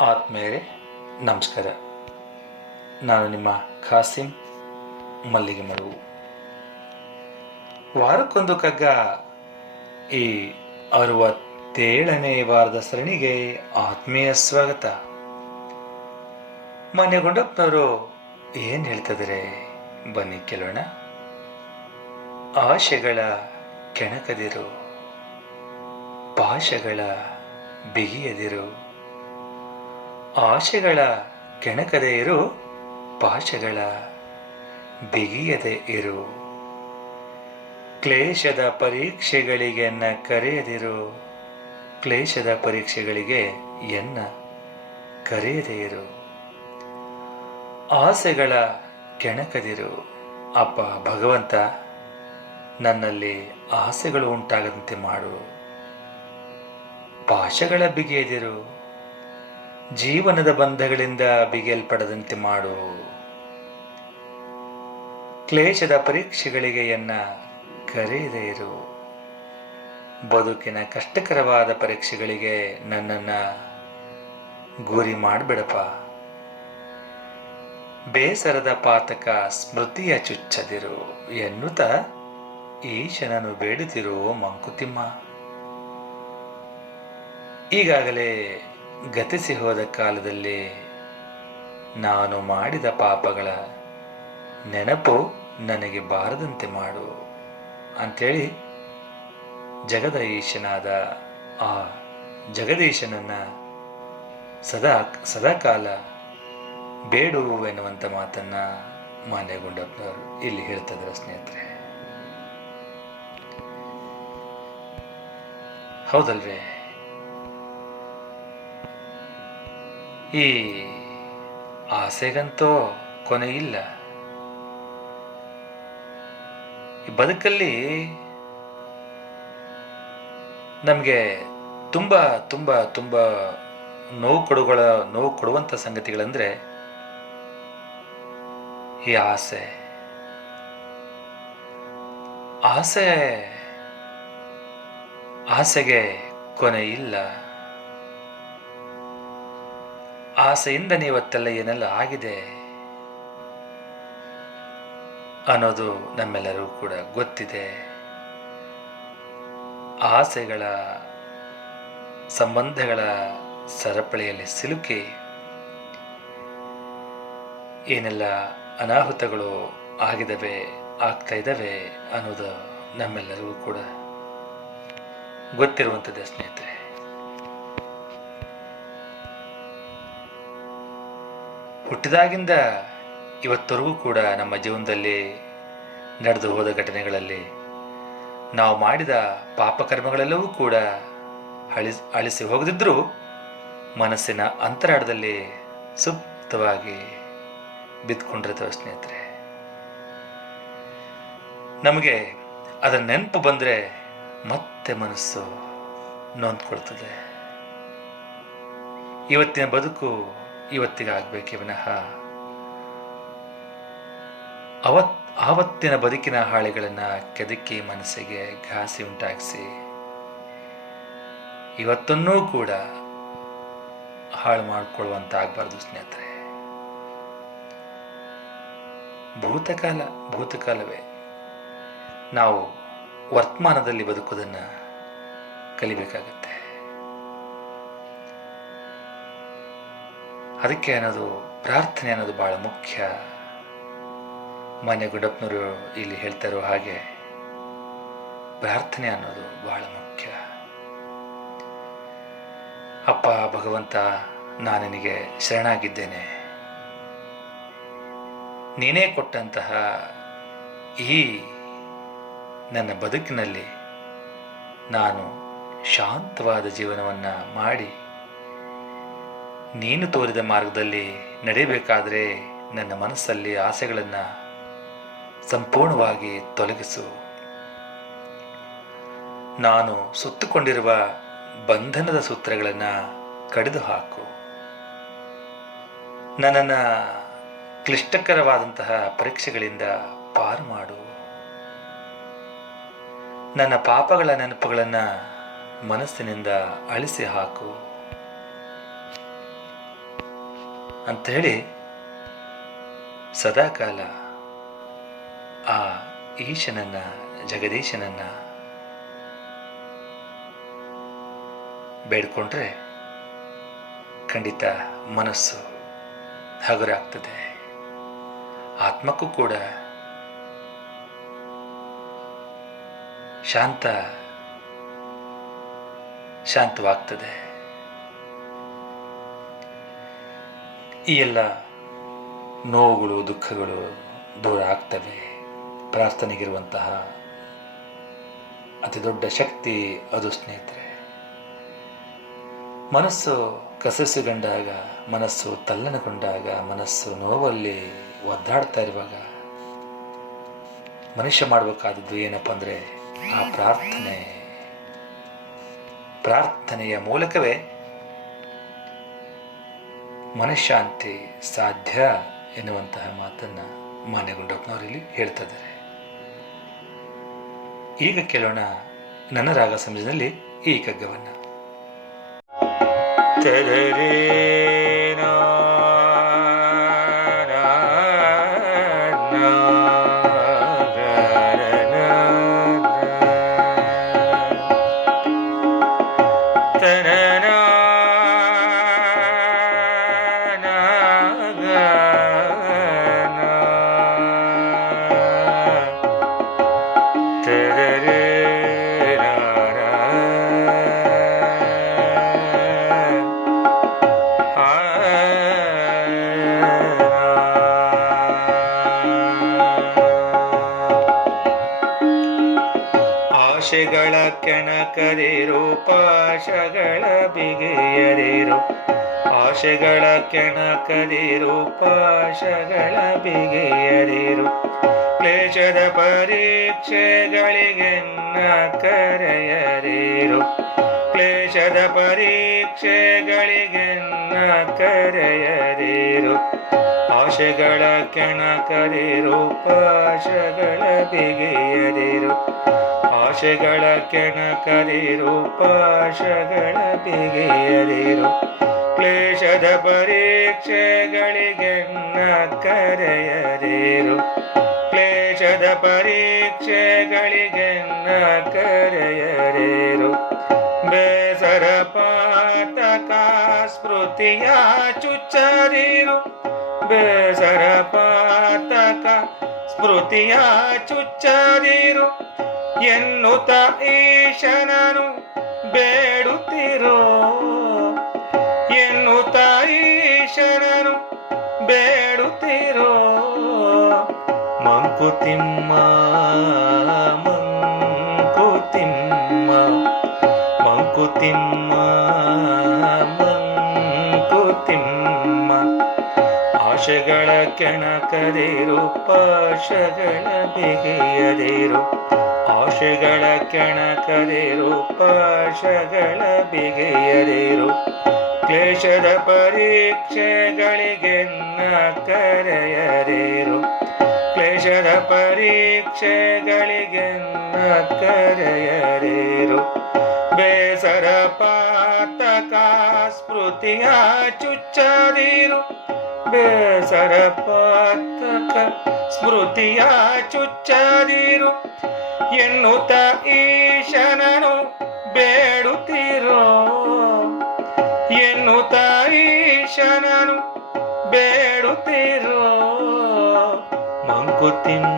ಆತ್ಮೇರೆ ನಮಸ್ಕಾರ. ನಾನು ನಿಮ್ಮ ಖಾಸಿಂ ಮಲ್ಲಿಗೆ ಮಡುವು ವಾರಕ್ಕೊಂದು ಕಗ್ಗ ಈ ಅರವತ್ತೇಳನೇ ವಾರದ ಸರಣಿಗೆ ಆತ್ಮೀಯ ಸ್ವಾಗತ. ಮಾನ್ಯ ಗುಂಡಪ್ಪನವರು ಏನು ಹೇಳ್ತಿದ್ದಾರೆ ಬನ್ನಿ ಕೇಳೋಣ. ಆಶೆಗಳ ಕೆಣಕದಿರು, ಪಾಶಗಳ ಬಿಗಿಯದಿರು. ಆಶೆಗಳ ಕೆಣಕದೆ ಇರು ಪಾಶಗಳ ಬಿಗಿಯದೆ ಇರು. ಕ್ಲೇಶದ ಪರೀಕ್ಷೆಗಳಿಗೆ ಎನ್ನ ಕರೆಯದಿರು, ಕ್ಲೇಶದ ಪರೀಕ್ಷೆಗಳಿಗೆ ಎನ್ನ ಕರೆಯದೇ ಇರು. ಆಸೆಗಳ ಕೆಣಕದಿರು. ಅಪ್ಪ ಭಗವಂತ, ನನ್ನಲ್ಲಿ ಆಸೆಗಳು ಉಂಟಾಗದಂತೆ ಮಾಡು. ಪಾಶಗಳ ಬಿಗಿಯದಿರು. ಜೀವನದ ಬಂಧಗಳಿಂದ ಬಿಗಿಯಲ್ಪಡದಂತೆ ಮಾಡು. ಕ್ಲೇಶದ ಪರೀಕ್ಷೆಗಳಿಗೆ ಎನ್ನ ಕರೆಯದೇ ಇರು. ಬದುಕಿನ ಕಷ್ಟಕರವಾದ ಪರೀಕ್ಷೆಗಳಿಗೆ ನನ್ನನ್ನು ಗುರಿ ಮಾಡಬೇಡಪ್ಪ. ಬೇಸರದ ಪಾತಕ ಸ್ಮೃತಿಯ ಚುಚ್ಚದಿರು. ಎನ್ನುತ್ತ ಈಶನನು ಬೇಡುತ್ತಿರೋ ಮಂಕುತಿಮ್ಮ. ಈಗಾಗಲೇ ಗತಿಸಿ ಹೋದ ಕಾಲದಲ್ಲಿ ನಾನು ಮಾಡಿದ ಪಾಪಗಳ ನೆನಪು ನನಗೆ ಬಾರದಂತೆ ಮಾಡು ಅಂಥೇಳಿ ಜಗದ ಈಶನಾದ ಆ ಜಗದೀಶನನ್ನು ಸದಾ ಸದಾಕಾಲ ಬೇಡು ಎನ್ನುವಂಥ ಮಾತನ್ನು ಮಾನ್ಯ ಗುಂಡಪ್ಪನವರು ಇಲ್ಲಿ ಹೇಳ್ತಿದ್ರು ಸ್ನೇಹಿತರೆ. ಹೌದಲ್ವೇ? ಈ ಆಸೆಗಂತೂ ಕೊನೆ ಇಲ್ಲ. ಈ ಬದುಕಲ್ಲಿ ನಮಗೆ ತುಂಬ ತುಂಬ ತುಂಬ ನೋವು ಕೊಡುಗಳ, ನೋವು ಕೊಡುವಂಥ ಸಂಗತಿಗಳಂದರೆ ಈ ಆಸೆ. ಆಸೆ, ಆಸೆಗೆ ಕೊನೆ ಇಲ್ಲ. ಆಸೆಯಿಂದ ನೀವತ್ತೆಲ್ಲ ಏನೆಲ್ಲ ಆಗಿದೆ ಅನ್ನೋದು ನಮ್ಮೆಲ್ಲರಿಗೂ ಕೂಡ ಗೊತ್ತಿದೆ. ಆಸೆಗಳ ಸಂಬಂಧಗಳ ಸರಪಳಿಯಲ್ಲಿ ಸಿಲುಕಿ ಏನೆಲ್ಲ ಅನಾಹುತಗಳು ಆಗಿದವೆ, ಆಗ್ತಾ ಇದ್ದಾವೆ ಅನ್ನೋದು ನಮ್ಮೆಲ್ಲರಿಗೂ ಕೂಡ ಗೊತ್ತಿರುವಂಥದ್ದೇ ಸ್ನೇಹಿತರೆ. ಹುಟ್ಟಿದಾಗಿಂದ ಇವತ್ತವರೆಗೂ ಕೂಡ ನಮ್ಮ ಜೀವನದಲ್ಲಿ ನಡೆದು ಹೋದ ಘಟನೆಗಳಲ್ಲಿ ನಾವು ಮಾಡಿದ ಪಾಪಕರ್ಮಗಳೆಲ್ಲವೂ ಕೂಡ ಅಳಿ, ಅಳಿಸಿ ಹೋಗದಿದ್ದರೂ ಮನಸ್ಸಿನ ಅಂತರಾಡದಲ್ಲಿ ಸುಪ್ತವಾಗಿ ಬಿದ್ಕೊಂಡಿರ್ತವೆ ಸ್ನೇಹಿತರೆ. ನಮಗೆ ಅದರ ನೆನಪು ಬಂದರೆ ಮತ್ತೆ ಮನಸ್ಸು ನೊಂದ್ಕೊಳ್ತದೆ. ಇವತ್ತಿನ ಬದುಕು ಇವತ್ತಿಗೆ ಆಗಬೇಕೇ ವಿನಃ. ಅವತ್, ಆವತ್ತಿನ ಬದುಕಿನ ಹಾಳೆಗಳನ್ನು ಕೆದಕಿ ಮನಸ್ಸಿಗೆ ಘಾಸಿ ಉಂಟಾಗಿಸಿ. ಇವತ್ತನ್ನೂ ಕೂಡ ಹಾಳು ಮಾಡಿಕೊಳ್ಳುವಂತ ಆಗಬಾರ್ದು ಸ್ನೇಹಿತರೆ. ಭೂತಕಾಲ, ಭೂತಕಾಲವೇ. ನಾವು ವರ್ತಮಾನದಲ್ಲಿ ಬದುಕುವುದನ್ನು ಕಲಿಬೇಕಾಗತ್ತೆ. ಅದಕ್ಕೆ ಅನ್ನೋದು ಪ್ರಾರ್ಥನೆ ಅನ್ನೋದು ಬಹಳ ಮುಖ್ಯ. ಮಾನ್ಯ ಗುಡಪ್ಪನವರು ಇಲ್ಲಿ ಹೇಳ್ತಾ ಇರೋ ಹಾಗೆ ಪ್ರಾರ್ಥನೆ ಅನ್ನೋದು ಬಹಳ ಮುಖ್ಯ. ಅಪ್ಪ ಭಗವಂತ, ನಾನು ನಿನಗೆ ಶರಣಾಗಿದ್ದೇನೆ. ನೀನೇ ಕೊಟ್ಟಂತಹ ಈ ನನ್ನ ಬದುಕಿನಲ್ಲಿ ನಾನು ಶಾಂತವಾದ ಜೀವನವನ್ನು ಮಾಡಿ ನೀನು ತೋರಿದ ಮಾರ್ಗದಲ್ಲಿ ನಡೆಯಬೇಕಾದರೆ ನನ್ನ ಮನಸ್ಸಲ್ಲಿ ಆಸೆಗಳನ್ನು ಸಂಪೂರ್ಣವಾಗಿ ತೊಲಗಿಸು. ನಾನು ಸುತ್ತುಕೊಂಡಿರುವ ಬಂಧನದ ಸೂತ್ರಗಳನ್ನು ಕಡಿದು ಹಾಕು ನನ್ನನ್ನು ಕ್ಲಿಷ್ಟಕರವಾದಂತಹ ಪರೀಕ್ಷೆಗಳಿಂದ ಪಾರು ಮಾಡು. ನನ್ನ ಪಾಪಗಳ ನೆನಪುಗಳನ್ನು ಮನಸ್ಸಿನಿಂದ ಅಳಿಸಿ ಹಾಕು. ಅಂತ ಹೇಳಿ ಸದಾಕಾಲ ಆ ಈಶನನ್ನ ಜಗದೀಶನನ್ನ ಬೇಡ್ಕೊಂಡ್ರೆ ಖಂಡಿತ ಮನಸ್ಸು ಹಗುರಾಗ್ತದೆ. ಆತ್ಮಕ್ಕೂ ಕೂಡ ಶಾಂತ ಶಾಂತವಾಗ್ತದೆ. ಈ ಎಲ್ಲ ನೋವುಗಳು, ದುಃಖಗಳು ದೂರ ಆಗ್ತವೆ. ಪ್ರಾರ್ಥನೆಗಿರುವಂತಹ ಅತಿ ದೊಡ್ಡ ಶಕ್ತಿ ಅದು ಸ್ನೇಹಿತರೆ. ಮನಸ್ಸು ಕಸಸುಗೊಂಡಾಗ, ಮನಸ್ಸು ತಲ್ಲಣಗೊಂಡಾಗ, ಮನಸ್ಸು ನೋವಲ್ಲಿ ಒದ್ದಾಡ್ತಾ ಇರುವಾಗ ಮನುಷ್ಯ ಮಾಡಬೇಕಾದದ್ದು ಏನಪ್ಪ ಅಂದರೆ ಆ ಪ್ರಾರ್ಥನೆ. ಪ್ರಾರ್ಥನೆಯ ಮೂಲಕವೇ ಮನಃಶಾಂತಿ ಸಾಧ್ಯ ಎನ್ನುವಂತಹ ಮಾತನ್ನು ಮಾನ್ಯ ಗುಂಡಪ್ಪನವರಲ್ಲಿ ಹೇಳ್ತಾ ಇದ್ದಾರೆ. ಈಗ ಕೇಳೋಣ ನನ್ನ ರಾಗ ಸಂಜೆಯಲ್ಲಿ ಈ ಕಗ್ಗವನ್ನು ಕರಿರು ಪಾಶಗಳ ಬಿಗಿಯರಿರು. ಆಶೆಗಳ ಕೆಣ ಕರಿರು ಪಾಶಗಳ ಬಿಗಿಯರಿರು. ಕ್ಲೇಶದ ಪರೀಕ್ಷೆಗಳಿಗೆನ್ನ ಕರೆಯರಿರು. ಕ್ಲೇಶದ ಪರೀಕ್ಷೆಗಳಿಗೆನ್ನ ಕರೆಯರಿರು. ಆಶೆಗಳ ಕೆಣಕರಿರು ಪಾಶಗಳ ಬಿಗಿಯದಿರು ಆಶೆಗಳ ಕೆಣಕರಿರು ಪಾಶಗಳ ಬಿಗಿಯದಿರು ಕ್ಲೇಶದ ಪರೀಕ್ಷೆಗಳಿಗೆನ್ನ ಕರೆಯದಿರು ಕ್ಲೇಶದ ಪರೀಕ್ಷೆಗಳಿಗೆನ್ನ ಕರೆಯದಿರು ಬೇಸರ ಪಾತಕ ಸ್ಮೃತಿಯ ಚುಚ್ಚದಿರು ಬೇಸರ ಪಾತಕ ಸ್ಮೃತಿಯ ಚುಚ್ಚದಿರು ಎನ್ನುತ್ತ ಈಶನನು ಬೇಡುತ್ತಿರೋ. ಎನ್ನುತ್ತ ಈಶನನು ಬೇಡುತ್ತಿರೋ. ಮಂಕುತಿಮ್ಮ ಮಂಕುತಿಮ್ಮ ಮಂಕುತಿಮ್ಮ. ಆಶೆಗಳ ಕೆಣಕದಿರು ಪಾಶಗಳ ಬಿಗಿಯದಿರು ಆಶೆಗಳ ಕೆಣಕದಿರು ಪಾಶಗಳ ಬಿಗಿಯದಿರು ಕ್ಲೇಶದ ಪರೀಕ್ಷೆಗಳಿಗೆನ್ನ ಕರೆಯದಿರು ಕ್ಲೇಶದ ಪರೀಕ್ಷೆಗಳಿಗೆನ್ನ ಕರೆಯದಿರು ಬೇಸರ ಪಾತಕ ಸ್ಮೃತಿಯ ಚುಚ್ಚದಿರು ಬೇಸರ ಪಾತಕ ಸ್ಮೃತಿಯ ಚುಚ್ಚದಿರು. ಎನ್ನುತ್ತ ಈಶನನು ಬೇಡುತ್ತಿರೋ. ಎನ್ನುತ್ತ ಈಶನನು ಬೇಡುತ್ತಿರೋ. ಮಂಕುತಿಮ್ಮ